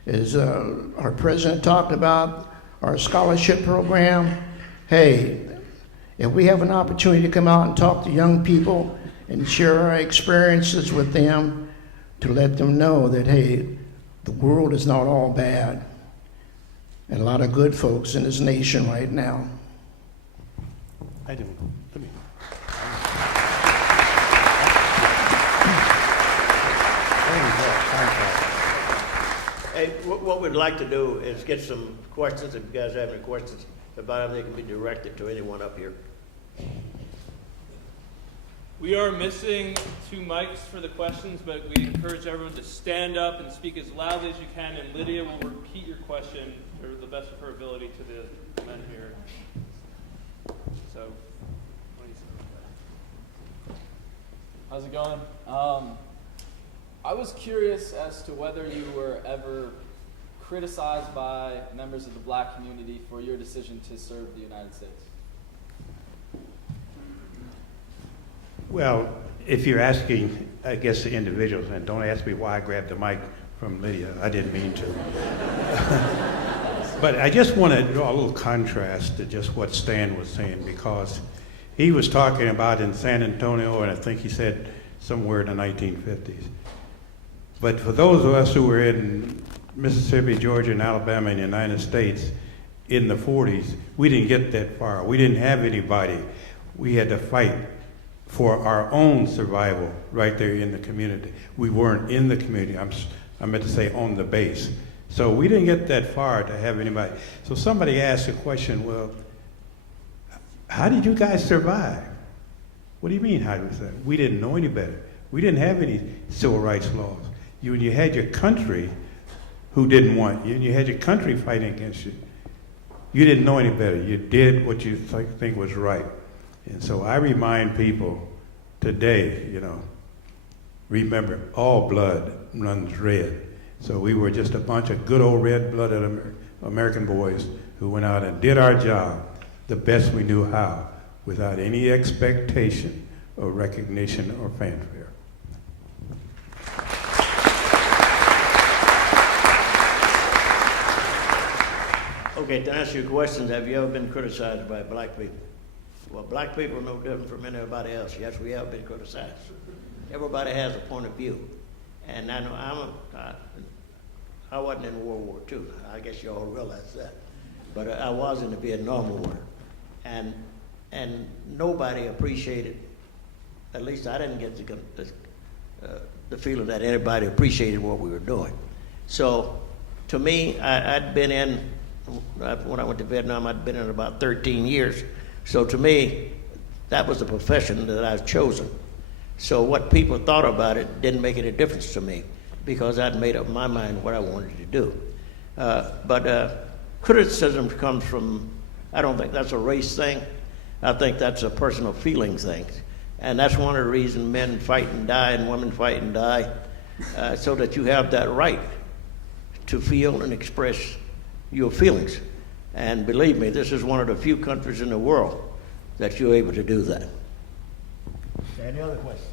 As our president talked about, our scholarship program. Hey, if we have an opportunity to come out and talk to young people and share our experiences with them, to let them know that, hey, the world is not all bad, and a lot of good folks in this nation right now. I don't know. Come here. Hey, what we'd like to do is get some questions. If you guys have any questions about them, they can be directed to anyone up here. We are missing 2 mics for the questions, but we encourage everyone to stand up and speak as loudly as you can, and Lydia will repeat your question to the best of her ability to the men here. So, what do you say? How's it going? I was curious as to whether you were ever criticized by members of the black community for your decision to serve the United States. Well, if you're asking, I guess, the individuals, and don't ask me why I grabbed the mic from Lydia. I didn't mean to. But I just want to draw a little contrast to just what Stan was saying, because he was talking about in San Antonio, and I think he said somewhere in the 1950s. But for those of us who were in Mississippi, Georgia, and Alabama in the United States in the 40s, we didn't get that far. We didn't have anybody. We had to fight for our own survival right there in the community. We weren't in the community. I meant to say on the base. So we didn't get that far to have anybody. So somebody asked a question, well, how did you guys survive? What do you mean, how did we survive? We didn't know any better. We didn't have any civil rights laws. You had your country who didn't want you, and you had your country fighting against you. You didn't know any better. You did what you think was right. And so I remind people today, remember, all blood runs red. So we were just a bunch of good old red-blooded American boys who went out and did our job the best we knew how, without any expectation of recognition or fanfare. Okay, to answer your question, have you ever been criticized by black people? Well, black people are no different from anybody else. Yes, we have been criticized. Everybody has a point of view. And I know I wasn't in World War II. I guess you all realize that. But I was in the Vietnam War. And nobody appreciated, at least I didn't get the feeling that anybody appreciated what we were doing. So to me, I'd been in, when I went to Vietnam, I'd been in about 13 years. So to me, that was the profession that I've chosen. So what people thought about it didn't make any difference to me, because I'd made up my mind what I wanted to do. But criticism comes from, I don't think that's a race thing. I think that's a personal feeling thing. And that's one of the reasons men fight and die and women fight and die, so that you have that right to feel and express your feelings. And believe me, this is one of the few countries in the world that you're able to do that. Any other questions?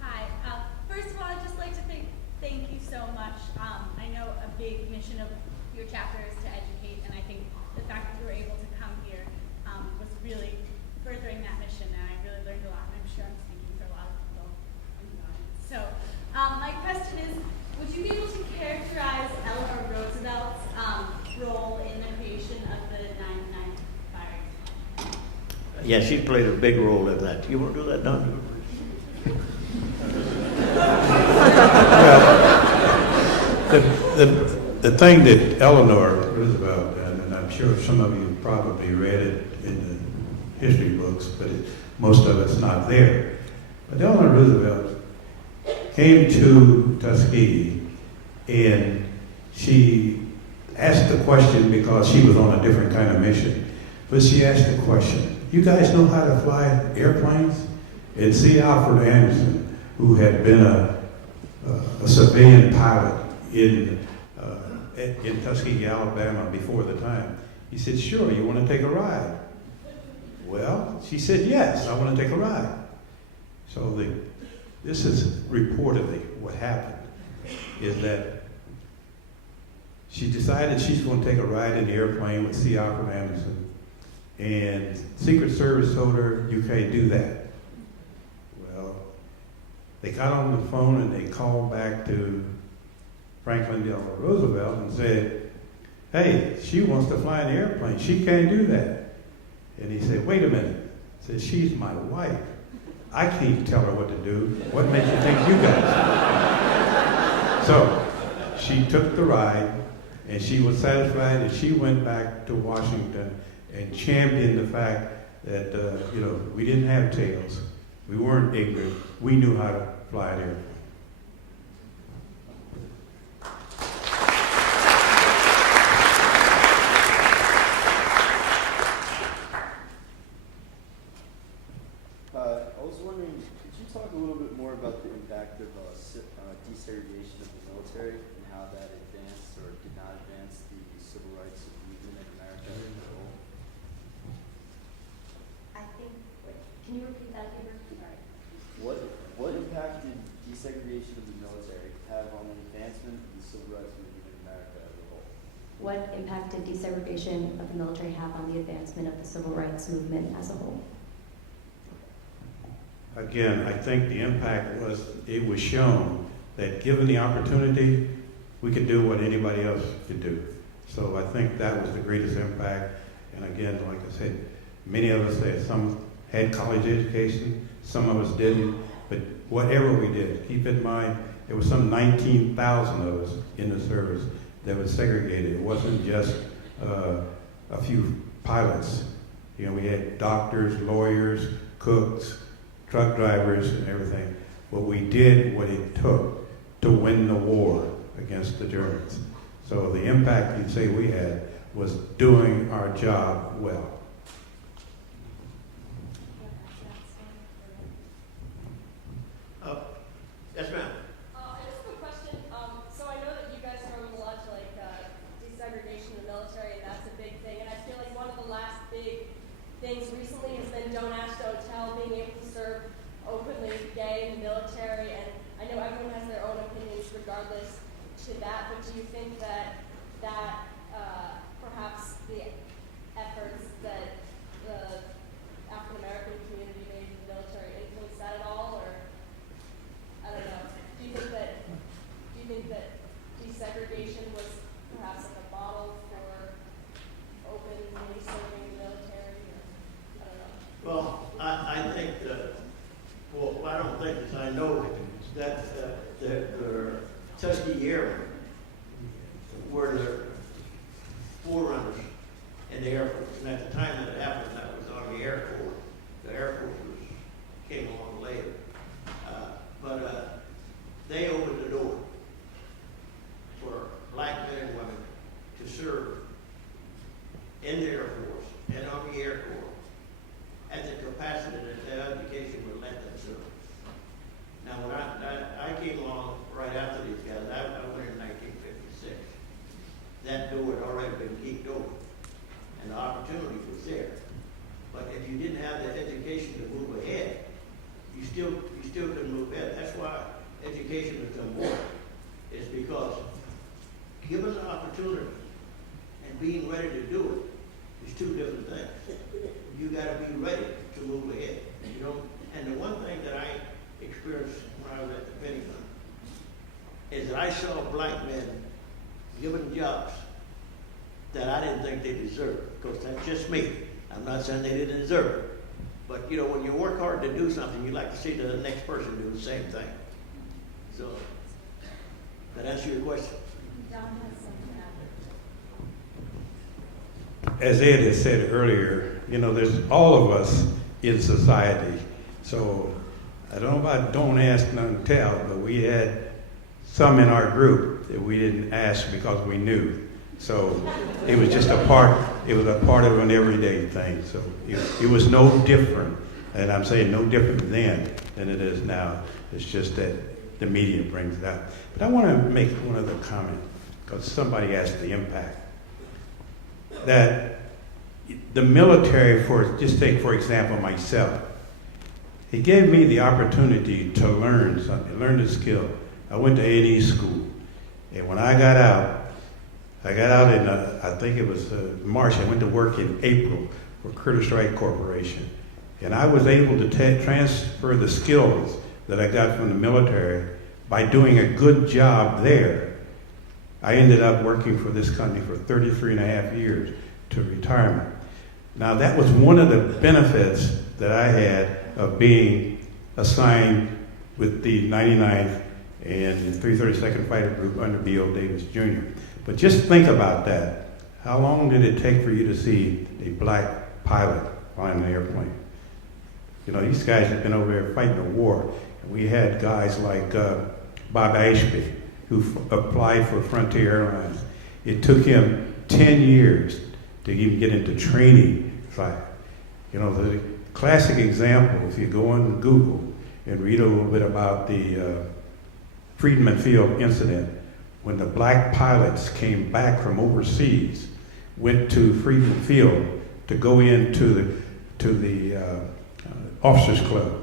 Hi. First of all, I'd just like to thank you so much. I know a big mission of your chapter is to educate, and I think the fact that you were able to come here was really furthering that mission, and I really learned a lot Yeah, she's played a big role in that. You want to do that, Don? The thing that Eleanor Roosevelt, and I'm sure some of you probably read it in the history books, but most of it's not there. But Eleanor Roosevelt came to Tuskegee, and she asked the question because she was on a different kind of mission. But she asked the question, you guys know how to fly airplanes? And C. Alfred Anderson, who had been a civilian pilot in Tuskegee, Alabama before the time, he said, sure, you want to take a ride? Well, she said, yes, I want to take a ride. So this is reportedly what happened, is that she decided she's going to take a ride in the airplane with C. Alfred Anderson, and Secret Service told her, you can't do that. Well, they got on the phone and they called back to Franklin Delano Roosevelt and said, hey, she wants to fly in the airplane. She can't do that. And he said, wait a minute. He said, she's my wife. I can't tell her what to do. What makes you think you guys? So she took the ride, and she was satisfied, and she went back to Washington and championed the fact that, we didn't have tails. We weren't ignorant. We knew how to fly an airplane. I was wondering, could you talk a little bit more about the impact of desegregation of the military and how that advanced or did not advance the civil rights movement in America as a whole? I think, can you repeat that, Gabriel? Sorry. What impact did desegregation of the military have on the advancement of the civil rights movement in America as a whole? What impact did desegregation of the military have on the advancement of the civil rights movement as a whole? Again, I think the impact was, it was shown that given the opportunity, we could do what anybody else could do. So I think that was the greatest impact. And again, like I said, many of us had, some had college education, some of us didn't, but whatever we did, keep in mind, there was some 19,000 of us in the service that was segregated. It wasn't just a few pilots. We had doctors, lawyers, cooks, truck drivers, and everything. But we did what it took to win the war against the Germans. So the impact you'd say we had was doing our job well. Yes, ma'am. I just have a question. So I know that you guys throw a lot to desegregation of the military, and that's a big thing. And I feel like one of the last big things recently has been Don't Ask, Don't Tell, being able to serve openly gay in the military. And I know everyone has their own opinions regardless to that, but do you think that perhaps the efforts that the African American community made in the military influenced that at all, or I don't know? Do you think that desegregation was perhaps like a model for openly serving the military? Or, I don't know. Well, I think that, well, I don't think this, I know that the Tuskegee Airmen were the forerunners in the Air Force. And at the time that it happened, that was Army Air Corps. The Air Force came along later. But they opened the door for black men and women to serve in the Air Force and on the Air Corps at the capacity that their education would let them serve. Now, when I came along right after these guys, I went in 1956. That door had already been kicked open, and the opportunity was there. But if you didn't have the education to move ahead, you still couldn't move ahead. That's why education has come more. It's because given the opportunity and being ready to do it is two different things. You got to be ready to move ahead. And the one thing that I experienced when I was at the Pentagon is that I saw black men given jobs that I didn't think they deserved. Of course, that's just me. I'm not saying they didn't deserve it, you know, when you work hard to do something, you like to see the next person do the same thing. So, that answer your question? Don has something to add. As Ed has said earlier, you know, there's all of us in society. So I don't know about don't ask, none tell, but we had some in our group that we didn't ask because we knew. So it was just a part of an everyday thing. So it was no different. And I'm saying no different then than it is now. It's just that the media brings it out. But I want to make one other comment, because somebody asked the impact. That the military, just take for example myself, it gave me the opportunity to learn something, learn the skill. I went to A&E school, and when I got out in, I think it was March. I went to work in April for Curtis Wright Corporation. And I was able to transfer the skills that I got from the military by doing a good job there. I ended up working for this company for 33 and a half years to retirement. Now that was one of the benefits that I had of being assigned with the 99th and the 332nd Fighter Group under B.O. Davis Jr. But just think about that. How long did it take for you to see a black pilot flying an airplane? You know, these guys have been over there fighting a war. We had guys like Bob Ashby, who applied for Frontier Airlines. It took him 10 years to even get into training flight. You know, the classic example, if you go on Google and read a little bit about the Friedman Field incident, when the black pilots came back from overseas, went to Friedman Field to go into the officers club.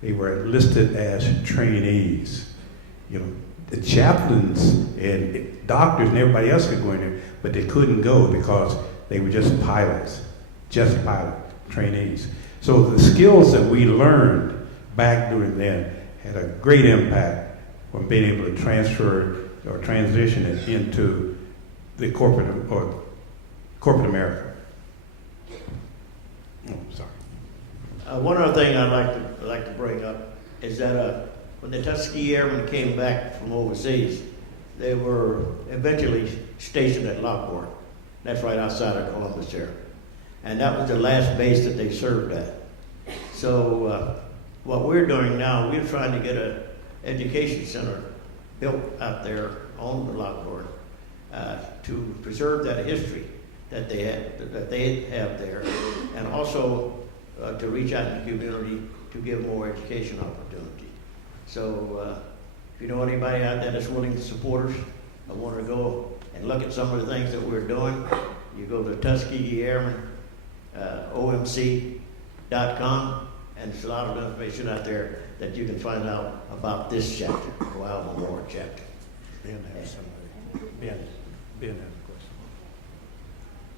They were listed as trainees. You know, the chaplains and doctors and everybody else could go in there, but they couldn't go because they were just pilots, trainees. So the skills that we learned back during then had a great impact on being able to transfer or transition it into the corporate America. Oh, sorry. One other thing I'd like to bring up is that when the Tuskegee Airmen came back from overseas, they were eventually stationed at Lockport. That's right outside of Columbus there. And that was the last base that they served at. So what we're doing now, we're trying to get an education center built out there on the Lockport to preserve that history that they have there, and also to reach out in the community to give more education opportunity. So if you know anybody out there that's willing to support us, I want to go and look at some of the things that we're doing. You go to Tuskegee Airmen, OMC.com, and there's a lot of information out there that you can find out about this chapter, the Wild Memorial chapter. Ben has somebody. Ben has a question.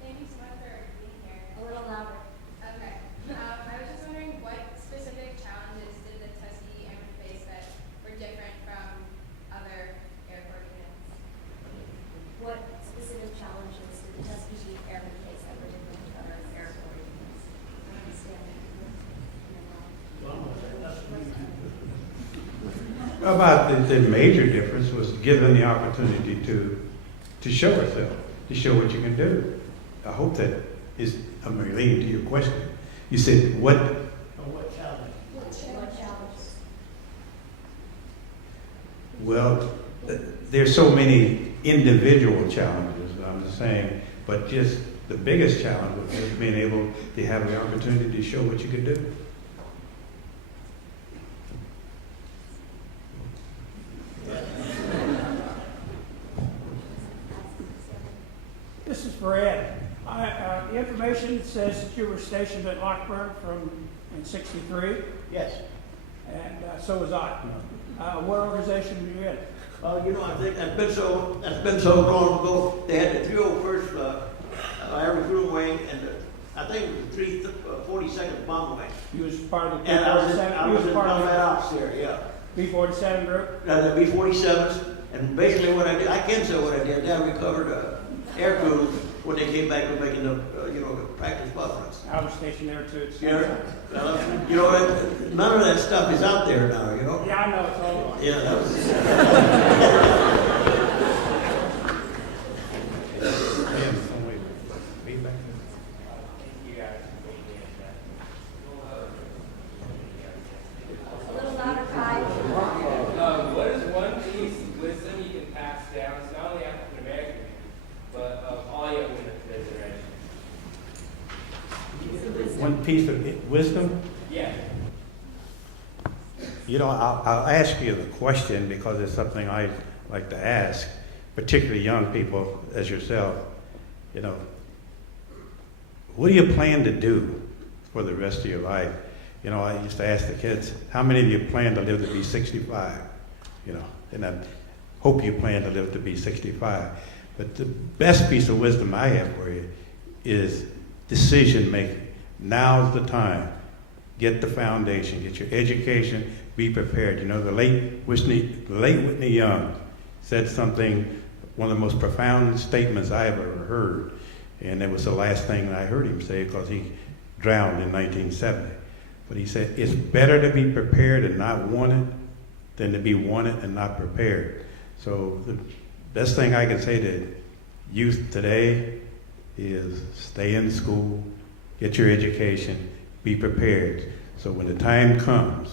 Thank you so much for being here. A little louder. Okay. I was just wondering what specific challenges did the Tuskegee Airmen face that were different from other Air Corps units? What specific challenges did the Tuskegee Airmen face that were different from other Air Corps units? About the major difference was given the opportunity to show ourselves, to show what you can do. I hope that I'm relating to your question. You said what? What challenge? What challenge? Well, there's so many individual challenges, I'm just saying, but just the biggest challenge was being able to have the opportunity to show what you could do. This is for Ed. The information says that you were stationed at Lockport in '63, Yes. and so was I. What organization were you in? You know, I think that's been so long ago. They had the 301st Air Recruiting Wing, and I think it was the 342nd Bomber Wing. You was part of the And B-47. I was in combat ops there, yeah. B-47 group. The B-47s, and basically what I did, I can say what I did. I recovered air crews when they came back from making the, the practice bus runs. I was stationed there too. Yeah. None of that stuff is out there now, Yeah, I know, it's all gone. Yeah, that was. A little louder, Kai. What is one piece of wisdom you can pass down to not only African American, but of all young women of today's generation? One piece of wisdom? Yeah. I'll ask you the question because it's something I like to ask, particularly young people as yourself. What do you plan to do for the rest of your life? I used to ask the kids, how many of you plan to live to be 65? And I hope you plan to live to be 65. But the best piece of wisdom I have for you is decision making. Now's the time. Get the foundation, get your education, be prepared. The late Whitney Young said something, one of the most profound statements I have ever heard. And it was the last thing I heard him say because he drowned in 1970. But he said, it's better to be prepared and not wanted than to be wanted and not prepared. So the best thing I can say to youth today is stay in school, get your education, be prepared. So when the time comes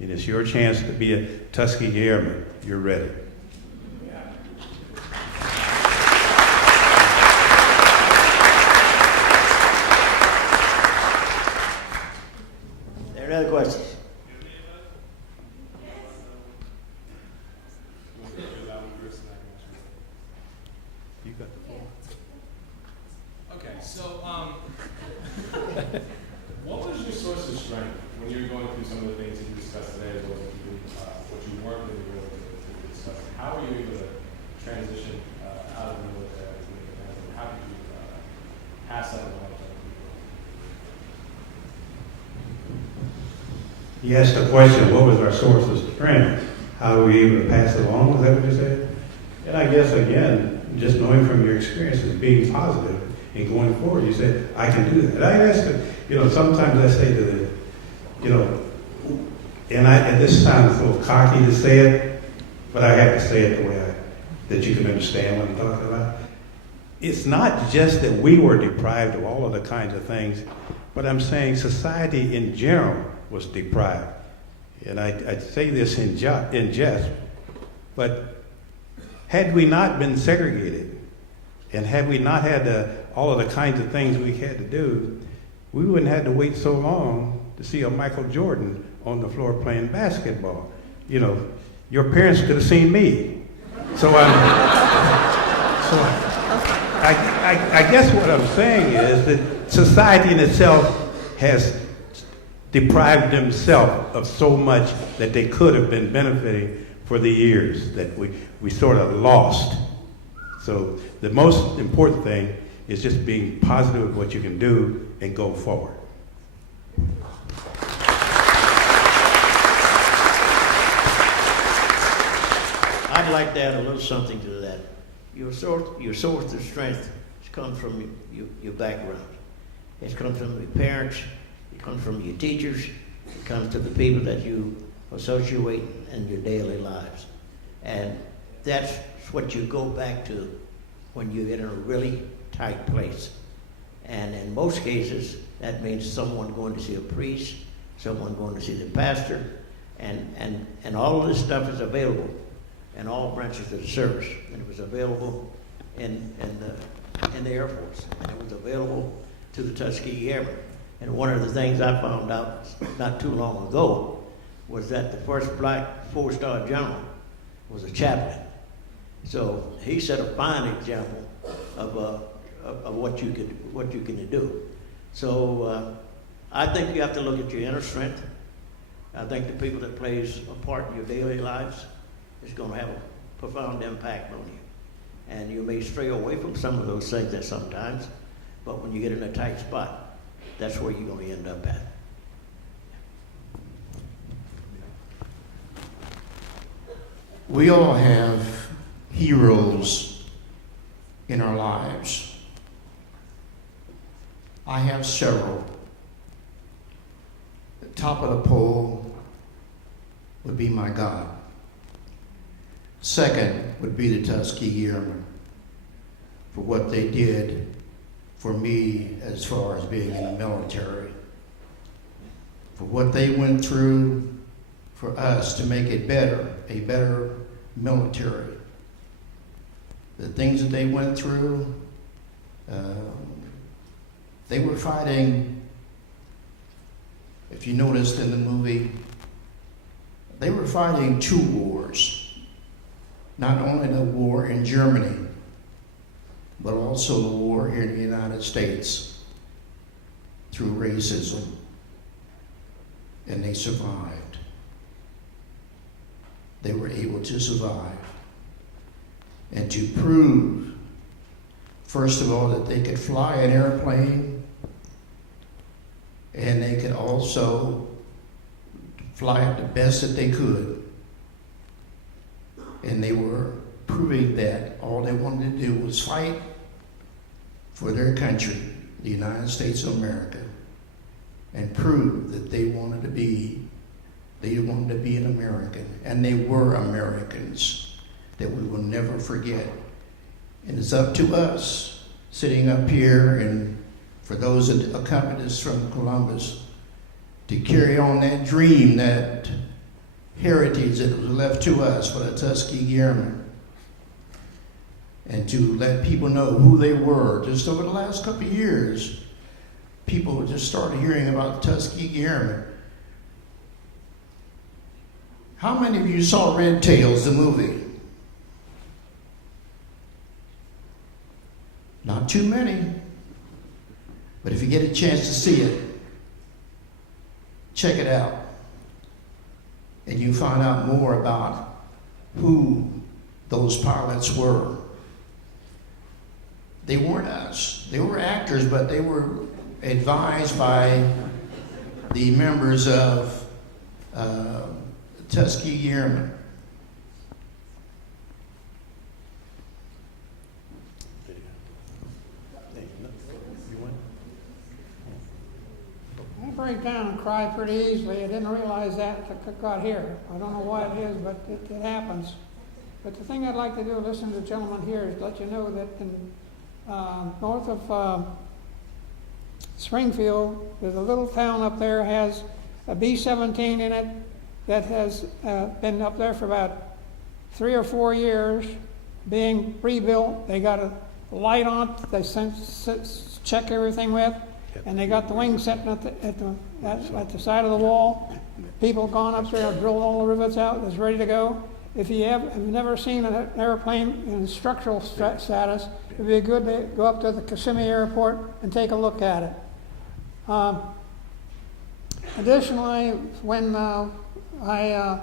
and it's your chance to be a Tuskegee Airman, you're ready. There are other questions? You got the floor. Okay, so what was your source of strength when you were going through some of the things that you discussed today, as well as what you weren't really willing to discuss? How were you able to transition out of the military? How did you pass that along to other people? He asked the question, what was our source of strength? How were we able to pass it along? Is that what you said? And I guess, again, just knowing from your experiences, being positive and going forward, you said, I can do that. I ask, sometimes I say to them, and this sounds a little cocky to say it, but I have to say it the way that you can understand what I'm talking about. It's not just that we were deprived of all of the kinds of things, but I'm saying society in general was deprived. And I say this in jest, but had we not been segregated, and had we not had all of the kinds of things we had to do, we wouldn't have to wait so long to see a Michael Jordan on the floor playing basketball. Your parents could have seen me. So I guess what I'm saying is that society in itself has deprived themselves of so much that they could have been benefiting for the years that we sort of lost. So the most important thing is just being positive of what you can do and go forward. I'd like to add a little something to that. Your source of strength comes from your background. It comes from your parents. It comes from your teachers. It comes to the people that you associate in your daily lives. And that's what you go back to when you're in a really tight place. And in most cases, that means someone going to see a priest, someone going to see the pastor, and all of this stuff is available in all branches of the service. And it was available in the Air Force, and it was available to the Tuskegee Airmen. And one of the things I found out not too long ago was that the first black 4-star general was a chaplain. So he set a fine example of what you can do. So I think you have to look at your inner strength. I think the people that plays a part in your daily lives is going to have a profound impact on you. And you may stray away from some of those things at sometimes, but when you get in a tight spot, that's where you're going to end up at. We all have heroes in our lives. I have several. The top of the pole would be my God. Second would be the Tuskegee Airmen for what they did for me as far as being in the military, for what they went through for us to make it better, a better military. The things that they went through, they were fighting, if you noticed in the movie, they were fighting two wars. Not only the war in Germany, but also the war here in the United States through racism. And they survived. They were able to survive. And to prove, first of all, that they could fly an airplane, and they could also fly it the best that they could. And they were proving that all they wanted to do was fight for their country, the United States of America, and prove that they wanted to be an American. And they were Americans that we will never forget. And it's up to us, sitting up here, and for those that accompanied us from Columbus, to carry on that dream, that heritage that was left to us for the Tuskegee Airmen, and to let people know who they were. Just over the last couple of years, people just started hearing about the Tuskegee Airmen. How many of you saw Red Tails, the movie? Not too many. But if you get a chance to see it, check it out. And you find out more about who those pilots were. They weren't us. They were actors, but they were advised by the members of Tuskegee Airmen. I break down and cry pretty easily. I didn't realize that until I got here. I don't know why it is, but it happens. But the thing I'd like to do, listen to the gentleman here, is let you know that in north of Springfield, there's a little town up there, has a B-17 in it that has been up there for about 3 or 4 years, being rebuilt. They got a light on it, they check everything with, and they got the wings sitting at the side of the wall. People have gone up there, drilled all the rivets out, it's ready to go. If you have never seen an airplane in structural status, it'd be good to go up to the Kissimmee Airport and take a look at it. Additionally, when I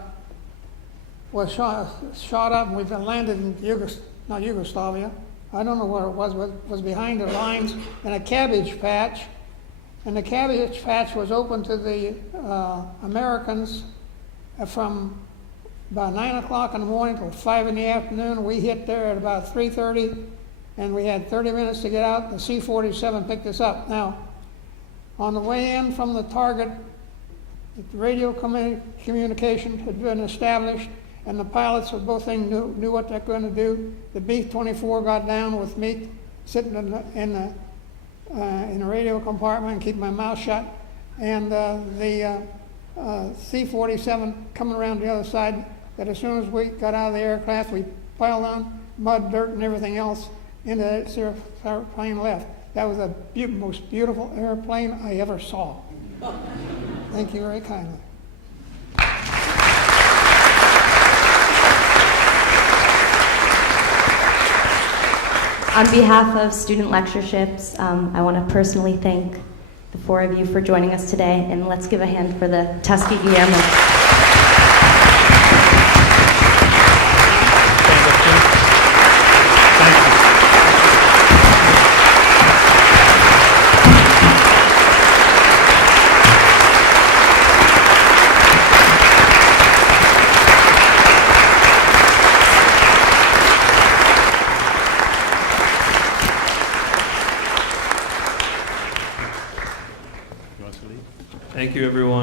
was shot up and we landed in Yugoslavia, I don't know where it was behind the lines in a cabbage patch. And the cabbage patch was open to the Americans from about 9 o'clock in the morning till 5 in the afternoon. We hit there at about 3:30, and we had 30 minutes to get out. The C-47 picked us up. Now, on the way in from the target, the radio communication had been established, and the pilots of both things knew what they're going to do. The B-24 got down with me sitting in the radio compartment and keeping my mouth shut, and the C-47 coming around the other side. That as soon as we got out of the aircraft, we piled on mud, dirt, and everything else into that airplane left. That was the most beautiful airplane I ever saw. Thank you very kindly. On behalf of student lectureships, I want to personally thank the 4 of you for joining us today, and let's give a hand for the Tuskegee Airmen.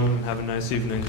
everyone. Have a nice evening.